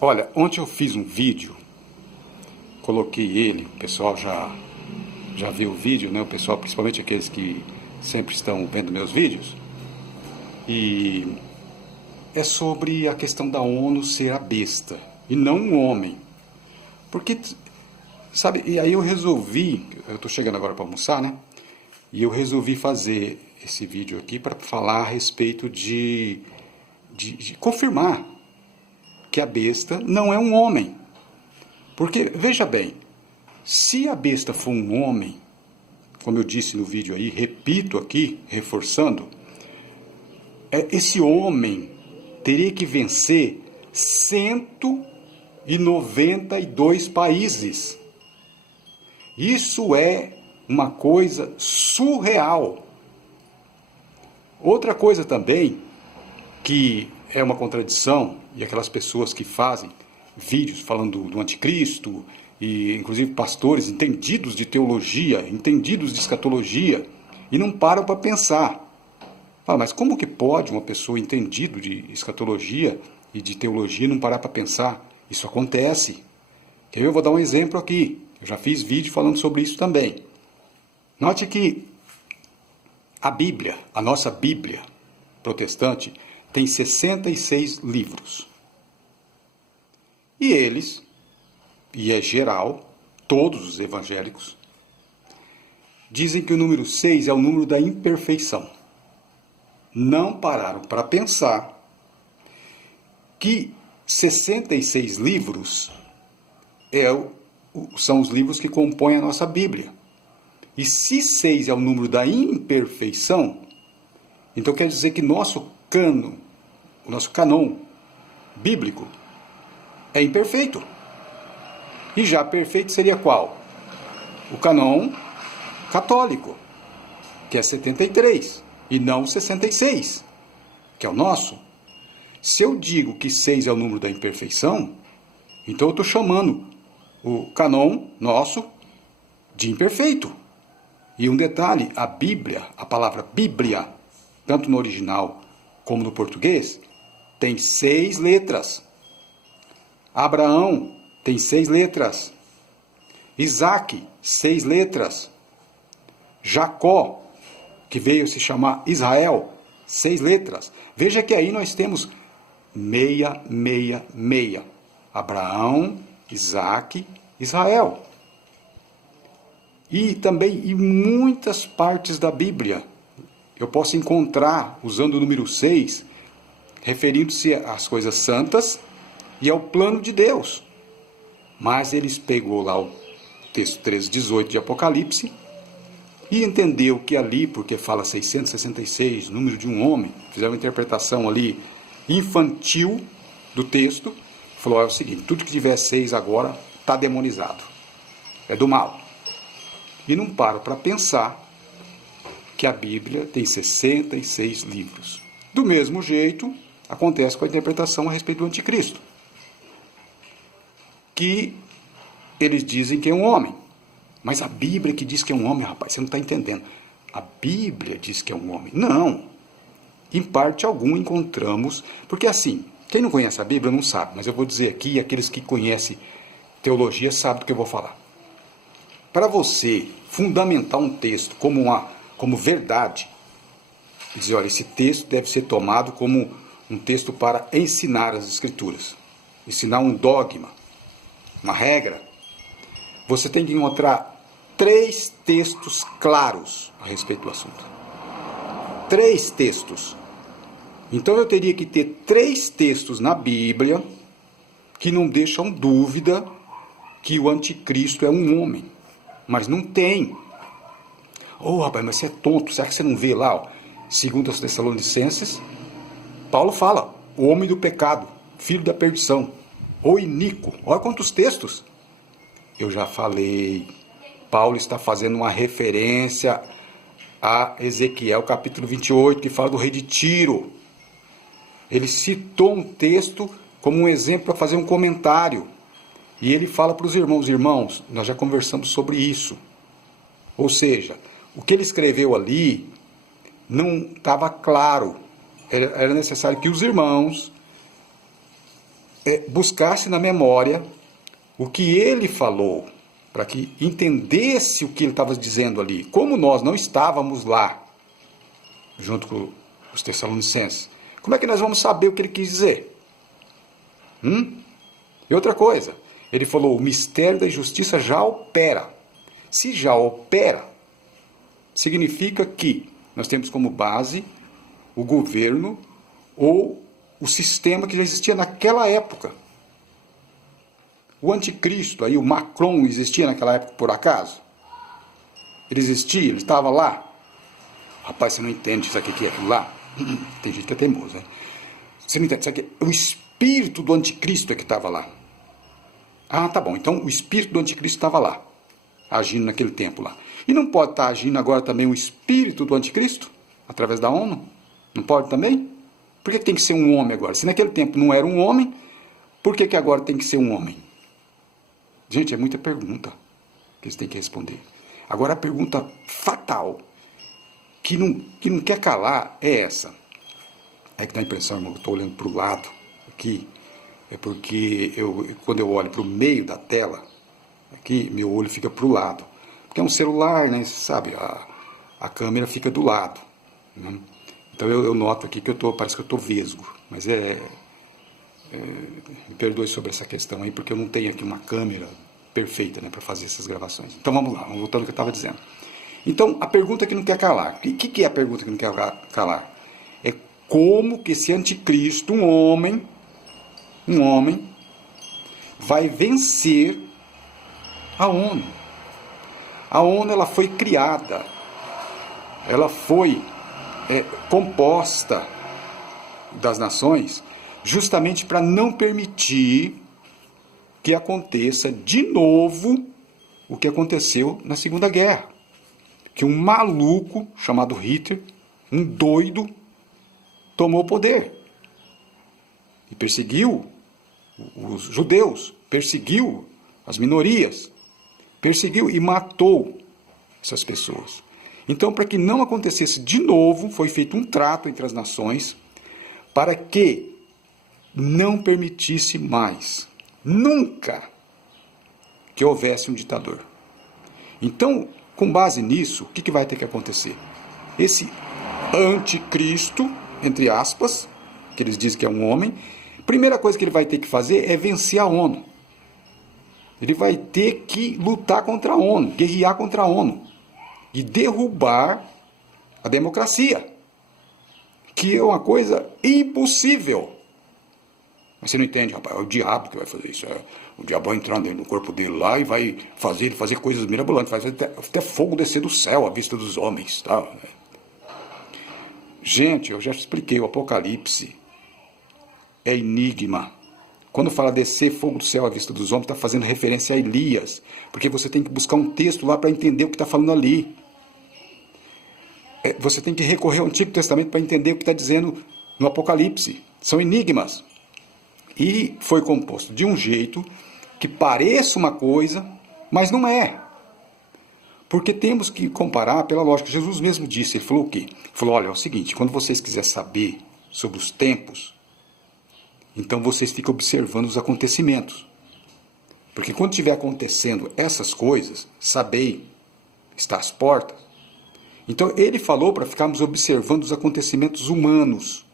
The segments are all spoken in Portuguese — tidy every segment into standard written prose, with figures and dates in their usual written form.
Olha, ontem eu fiz um vídeo, coloquei ele, o pessoal já viu o vídeo, né? O pessoal, principalmente aqueles que sempre estão vendo meus vídeos. E é sobre a questão da ONU ser a besta e não um homem. Porque, sabe, e aí eu estou chegando agora para almoçar, né? E eu resolvi fazer esse vídeo aqui para falar a respeito de confirmar que a besta não é um homem. Porque, veja bem, se a besta for um homem, como eu disse no vídeo aí, repito aqui, reforçando, esse homem teria que vencer 192 países. Isso é uma coisa surreal. Outra coisa também, que é uma contradição, e aquelas pessoas que fazem vídeos falando do anticristo, e inclusive pastores entendidos de teologia, entendidos de escatologia, e não param para pensar. Fala, mas como que pode uma pessoa entendida de escatologia e de teologia não parar para pensar? Isso acontece. Quer ver? Eu vou dar um exemplo aqui. Eu já fiz vídeo falando sobre isso também. Note que a Bíblia, a nossa Bíblia protestante, tem 66 livros. E eles, e é geral, todos os evangélicos, dizem que o número 6 é o número da imperfeição. Não pararam para pensar que 66 livros são os livros que compõem a nossa Bíblia. E se 6 é o número da imperfeição, então quer dizer que o nosso canon bíblico é imperfeito. E já perfeito seria qual? O canon católico, que é 73, e não 66, que é o nosso. Se eu digo que 6 é o número da imperfeição, então eu estou chamando o canon nosso de imperfeito. E um detalhe, a Bíblia, a palavra Bíblia, tanto no original como no português, tem 6 letras. Abraão tem 6 letras. Isaac, 6 letras. Jacó, que veio se chamar Israel, 6 letras. Veja que aí nós temos 666. Abraão, Isaac, Israel. E também em muitas partes da Bíblia eu posso encontrar, usando o número 6, referindo-se às coisas santas e ao plano de Deus. Mas eles pegou lá o texto 13:18 de Apocalipse e entendeu que ali, porque fala 666, número de um homem, fizeram uma interpretação ali infantil do texto, falou, é o seguinte, tudo que tiver 6 agora está demonizado, é do mal. E não param para pensar que a Bíblia tem 66 livros. Do mesmo jeito, acontece com a interpretação a respeito do anticristo, que eles dizem que é um homem. Mas a Bíblia que diz que é um homem, rapaz, você não está entendendo. A Bíblia diz que é um homem. Não. Em parte algum encontramos, porque assim, quem não conhece a Bíblia não sabe, mas eu vou dizer aqui, e aqueles que conhecem teologia sabem do que eu vou falar. Para você fundamentar um texto como verdade, dizer, olha, esse texto deve ser tomado como um texto para ensinar as Escrituras, ensinar um dogma, uma regra, você tem que encontrar 3 textos claros a respeito do assunto. 3 textos. Então eu teria que ter 3 textos na Bíblia que não deixam dúvida que o anticristo é um homem. Mas não tem. Rapaz, mas você é tonto, será que você não vê lá, ó, 2 Tessalonicenses? Paulo fala, o homem do pecado, filho da perdição, o iníquo. Olha quantos textos. Eu já falei, Paulo está fazendo uma referência a Ezequiel capítulo 28, que fala do rei de Tiro. Ele citou um texto como um exemplo para fazer um comentário. E ele fala para os irmãos, nós já conversamos sobre isso. Ou seja, o que ele escreveu ali não estava claro. Era necessário que os irmãos buscasse na memória o que ele falou, para que entendesse o que ele estava dizendo ali. Como nós não estávamos lá, junto com os Tessalonicenses, como é que nós vamos saber o que ele quis dizer? E outra coisa, ele falou, o mistério da justiça já opera. Se já opera, significa que nós temos como base o governo ou o sistema que já existia naquela época. O anticristo, aí o Macron, existia naquela época por acaso? Ele existia, ele estava lá. Rapaz, você não entende isso aqui que é aquilo lá? Tem gente que é teimoso, né? Você não entende isso aqui? O espírito do anticristo é que estava lá. Ah, tá bom. Então o espírito do anticristo estava lá, agindo naquele tempo lá. E não pode estar agindo agora também o espírito do anticristo? Através da ONU? Não pode também? Por que tem que ser um homem agora? Se naquele tempo não era um homem, por que agora tem que ser um homem? Gente, é muita pergunta que eles têm que responder. Agora a pergunta fatal, que não quer calar, é essa. É que dá a impressão, irmão, que eu estou olhando para o lado aqui, é porque quando eu olho para o meio da tela, aqui, meu olho fica para o lado. Porque é um celular, né? Sabe, a câmera fica do lado. Né? Então eu noto aqui que parece que eu estou vesgo. Mas me perdoe sobre essa questão aí, porque eu não tenho aqui uma câmera perfeita, né, para fazer essas gravações. Então vamos lá, vamos voltando ao que eu estava dizendo. Então, a pergunta que não quer calar. O que é a pergunta que não quer calar? É como que esse anticristo, um homem, vai vencer a ONU. A ONU, ela foi criada, ela foi composta das nações justamente para não permitir que aconteça de novo o que aconteceu na Segunda Guerra. Que um maluco chamado Hitler, um doido, tomou o poder. E perseguiu os judeus, perseguiu as minorias, perseguiu e matou essas pessoas. Então, para que não acontecesse de novo, foi feito um trato entre as nações para que não permitisse mais, nunca, que houvesse um ditador. Então, com base nisso, o que vai ter que acontecer? Esse anticristo, entre aspas, que eles dizem que é um homem, primeira coisa que ele vai ter que fazer é vencer a ONU. Ele vai ter que lutar contra a ONU, guerrear contra a ONU e derrubar a democracia, que é uma coisa impossível. Mas você não entende, rapaz, é o diabo que vai fazer isso. O diabo vai entrar no corpo dele lá e vai fazer coisas mirabolantes, vai fazer até fogo descer do céu à vista dos homens. Tá? Gente, eu já expliquei, o Apocalipse é enigma. Quando fala descer fogo do céu à vista dos homens, está fazendo referência a Elias, porque você tem que buscar um texto lá para entender o que está falando ali. Você tem que recorrer ao Antigo Testamento para entender o que está dizendo no Apocalipse. São enigmas. E foi composto de um jeito que pareça uma coisa, mas não é. Porque temos que comparar pela lógica. Jesus mesmo disse, ele falou o quê? Ele falou, olha, é o seguinte, quando vocês quiserem saber sobre os tempos, então vocês ficam observando os acontecimentos. Porque quando estiver acontecendo essas coisas, sabei, está às portas. Então ele falou para ficarmos observando os acontecimentos humanos.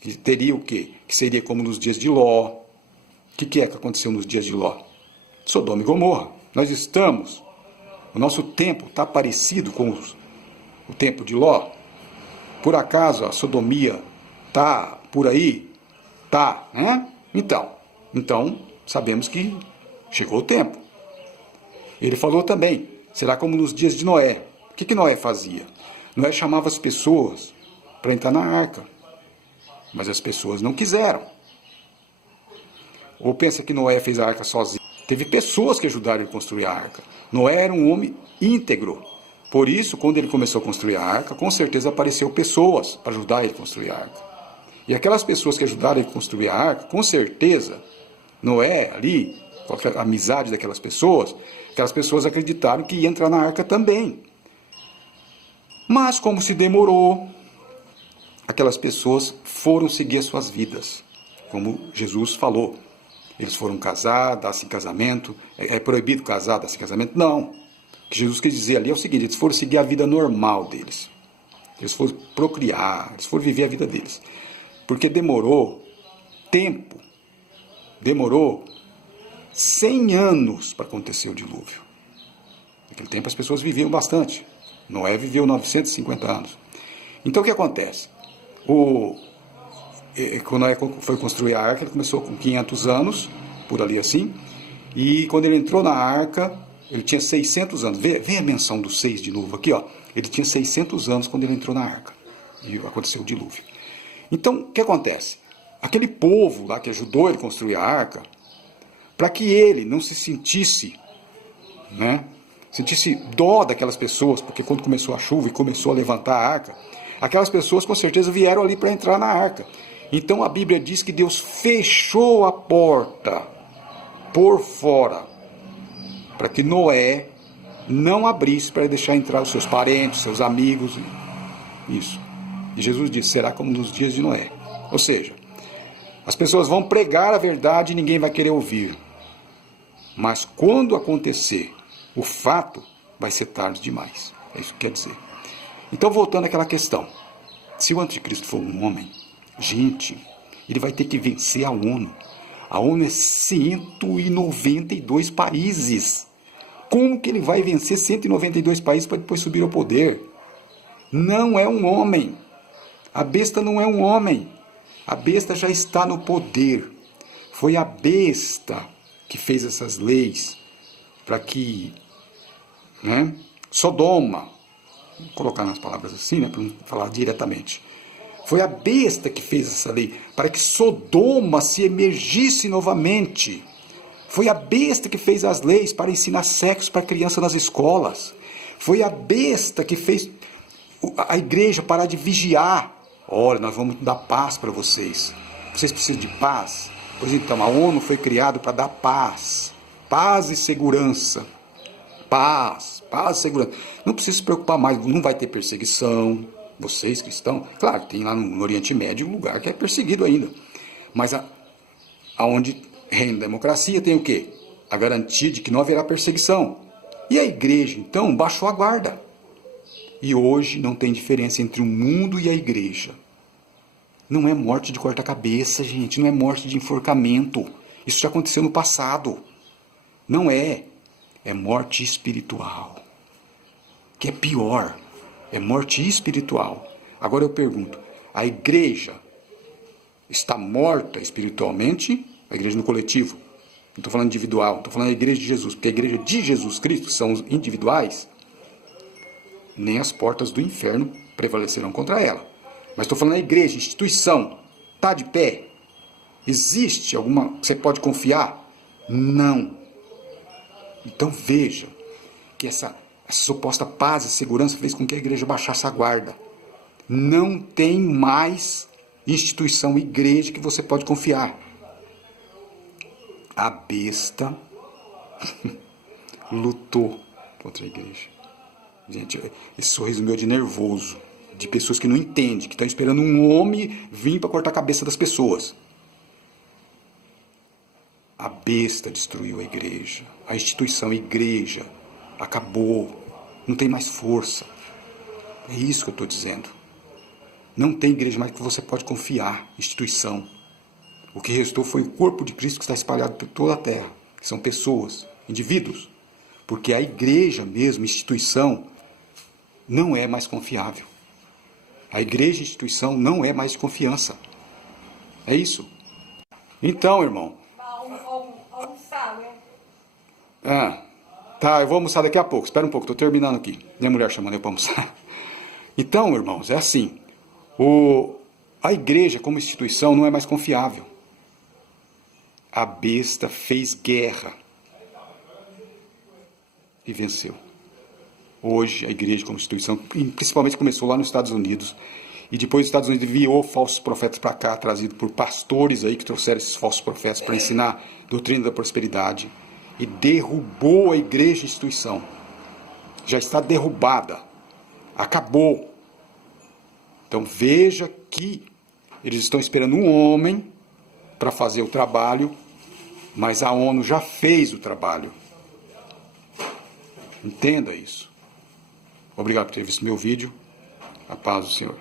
Que teria o quê? Que seria como nos dias de Ló. O que é que aconteceu nos dias de Ló? Sodoma e Gomorra. Nós estamos, o nosso tempo está parecido com o tempo de Ló. Por acaso a sodomia está por aí? Tá, né? Então, sabemos que chegou o tempo. Ele falou também, será como nos dias de Noé. O que Noé fazia? Noé chamava as pessoas para entrar na arca. Mas as pessoas não quiseram. Ou pensa que Noé fez a arca sozinho. Teve pessoas que ajudaram ele a construir a arca. Noé era um homem íntegro. Por isso, quando ele começou a construir a arca, com certeza apareceu pessoas para ajudar ele a construir a arca. E aquelas pessoas que ajudaram ele a construir a arca, com certeza, Noé ali, com a amizade daquelas pessoas acreditaram que ia entrar na arca também. Mas como se demorou, aquelas pessoas foram seguir as suas vidas. como Jesus falou. Eles foram casar, dar-se em casamento. É proibido casar, dar-se em casamento? Não. O que Jesus quis dizer ali é o seguinte: eles foram seguir a vida normal deles. Eles foram procriar, eles foram viver a vida deles. Porque demorou tempo, demorou 100 anos para acontecer o dilúvio. Naquele tempo as pessoas viviam bastante. Noé viveu 950 anos. Então o que acontece? Quando Noé foi construir a arca, ele começou com 500 anos, por ali assim, e quando ele entrou na arca, ele tinha 600 anos. Vê a menção do 6 de novo aqui, ó. Ele tinha 600 anos quando ele entrou na arca, e aconteceu o dilúvio. Então, o que acontece? Aquele povo lá que ajudou ele a construir a arca, para que ele não se sentisse, sentisse dó daquelas pessoas, porque quando começou a chuva e começou a levantar a arca, aquelas pessoas com certeza vieram ali para entrar na arca. Então a Bíblia diz que Deus fechou a porta por fora, para que Noé não abrisse para deixar entrar os seus parentes, seus amigos. Isso. E Jesus disse: será como nos dias de Noé. Ou seja, as pessoas vão pregar a verdade e ninguém vai querer ouvir. Mas quando acontecer o fato, vai ser tarde demais. É isso que quer dizer. Então, voltando àquela questão. Se o anticristo for um homem, gente, ele vai ter que vencer a ONU. A ONU é 192 países. Como que ele vai vencer 192 países para depois subir ao poder? Não é um homem. A besta não é um homem. A besta já está no poder. Foi a besta que fez essas leis para que Sodoma, vou colocar nas palavras assim, para não falar diretamente. Foi a besta que fez essa lei para que Sodoma se emergisse novamente. Foi a besta que fez as leis para ensinar sexo para criança nas escolas. Foi a besta que fez a igreja parar de vigiar. Olha, nós vamos dar paz para vocês. Vocês precisam de paz? Pois então, a ONU foi criada para dar paz. Paz e segurança. Paz e segurança. Não precisa se preocupar mais, não vai ter perseguição. Vocês cristãos, claro, tem lá no Oriente Médio um lugar que é perseguido ainda. Mas aonde reina a democracia tem o quê? A garantia de que não haverá perseguição. E a igreja, então, baixou a guarda. E hoje não tem diferença entre o mundo e a igreja. Não é morte de corta-cabeça, gente. Não é morte de enforcamento. Isso já aconteceu no passado. Não é. É morte espiritual. Que é pior. É morte espiritual. Agora eu pergunto. A igreja está morta espiritualmente? A igreja no coletivo. Não estou falando individual. Estou falando da igreja de Jesus. Porque a igreja de Jesus Cristo são os individuais. Nem as portas do inferno prevalecerão contra ela. Mas estou falando da igreja, instituição. Está de pé? Existe alguma que você pode confiar? Não. Então veja que essa suposta paz e segurança fez com que a igreja baixasse a guarda. Não tem mais instituição, igreja que você pode confiar. A besta lutou contra a igreja. Gente, esse sorriso meu é de nervoso, de pessoas que não entendem, que estão esperando um homem vir para cortar a cabeça das pessoas. A besta destruiu a igreja, a instituição, a igreja, acabou, não tem mais força. É isso que eu estou dizendo. Não tem igreja mais que você pode confiar, instituição. O que restou foi o corpo de Cristo que está espalhado por toda a terra, que são pessoas, indivíduos. Porque a igreja mesmo, instituição, não é mais confiável. A igreja, instituição, não é mais de confiança. É isso. Então, irmão. Almoçar, né? Tá, eu vou almoçar daqui a pouco. Espera um pouco, estou terminando aqui. Minha mulher chamando eu para almoçar. Então, irmãos, é assim. A igreja como instituição não é mais confiável. A besta fez guerra e venceu. Hoje, a igreja como instituição, principalmente começou lá nos Estados Unidos, e depois os Estados Unidos enviou falsos profetas para cá, trazido por pastores aí que trouxeram esses falsos profetas para ensinar doutrina da prosperidade, e derrubou a igreja instituição. Já está derrubada. Acabou. Então veja que eles estão esperando um homem para fazer o trabalho, mas a ONU já fez o trabalho. Entenda isso. Obrigado por ter visto meu vídeo. A paz do Senhor.